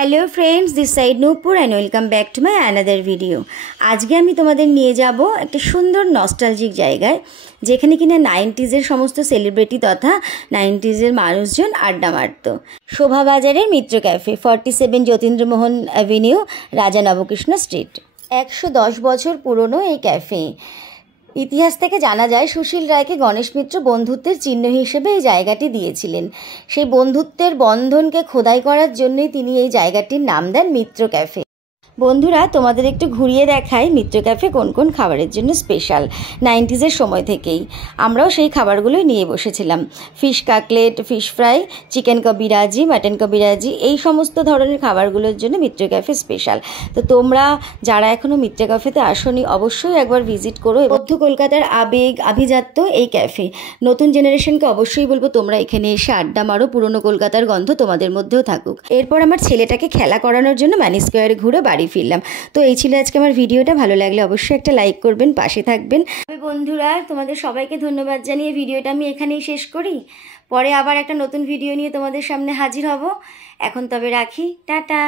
Hello friends, this side Nupur and welcome back to my another video. আজকে আমি তোমাদের নিয়ে যাব একটা সুন্দর নস্টালজিক জায়গায়, যেখানে কিনা 90s সমস্ত সেলিব্রিটি তথা 90s মানুষজন আড্ডা মারত। শোভাবাজারের মিত্র ক্যাফে, 47 যতীন্দ্রমোহন অ্যাভিনিউ, রাজা নবকৃষ্ণ স্ট্রিট। 110 বছর পুরনো এই ক্যাফে। ইতিহাস থেকে জানা যায় সুশীল রায়কে গণেশ মিত্র বন্ধুত্বের চিহ্ন হিসেবে এই জায়গাটি দিয়েছিলেন। সেই বন্ধুত্বের বন্ধনকে খোদাই করার জন্যই তিনি এই জায়গাটির নাম দেন মিত্র ক্যাফে। বন্ধুরা, তোমাদের একটু ঘুরিয়ে দেখাই মিত্র ক্যাফে কোন কোন খাবারের জন্য স্পেশাল। 90s সময় থেকেই আমরাও সেই খাবারগুলোই নিয়ে বসেছিলাম। Fish cutlet, fish fry, chicken কবিরাজি, মাটন কবিরাজি, এই সমস্ত ধরনের খাবারগুলোর জন্য মিত্র ক্যাফে স্পেশাল। তো তোমরা যারা এখনও মিত্র ক্যাফেতে আসোনি, অবশ্যই একবার ভিজিট করো। মধ্য কলকাতার আবেগ, আভিজাত্য এই ক্যাফে। নতুন জেনারেশনকে অবশ্যই বলবো তোমরা এখানে এসে আড্ডা মারো, পুরনো কলকাতার গন্ধ তোমাদের মধ্যেও থাকুক। এরপর আমার ছেলেটাকে খেলা করানোর জন্য ম্যানি স্কোয়ারে ঘুরে বাড়ি ফিরলাম। তো এই ছিল আজকে আমার ভিডিওটা। ভালো লাগলে অবশ্যই একটা লাইক করবেন, পাশে থাকবেন। বন্ধুরা, তোমাদের সবাইকে ধন্যবাদ জানিয়ে ভিডিওটা আমি এখানেই শেষ করি। পরে আবার একটা নতুন ভিডিও নিয়ে তোমাদের সামনে হাজির হব। এখন তবে রাখি, টাটা।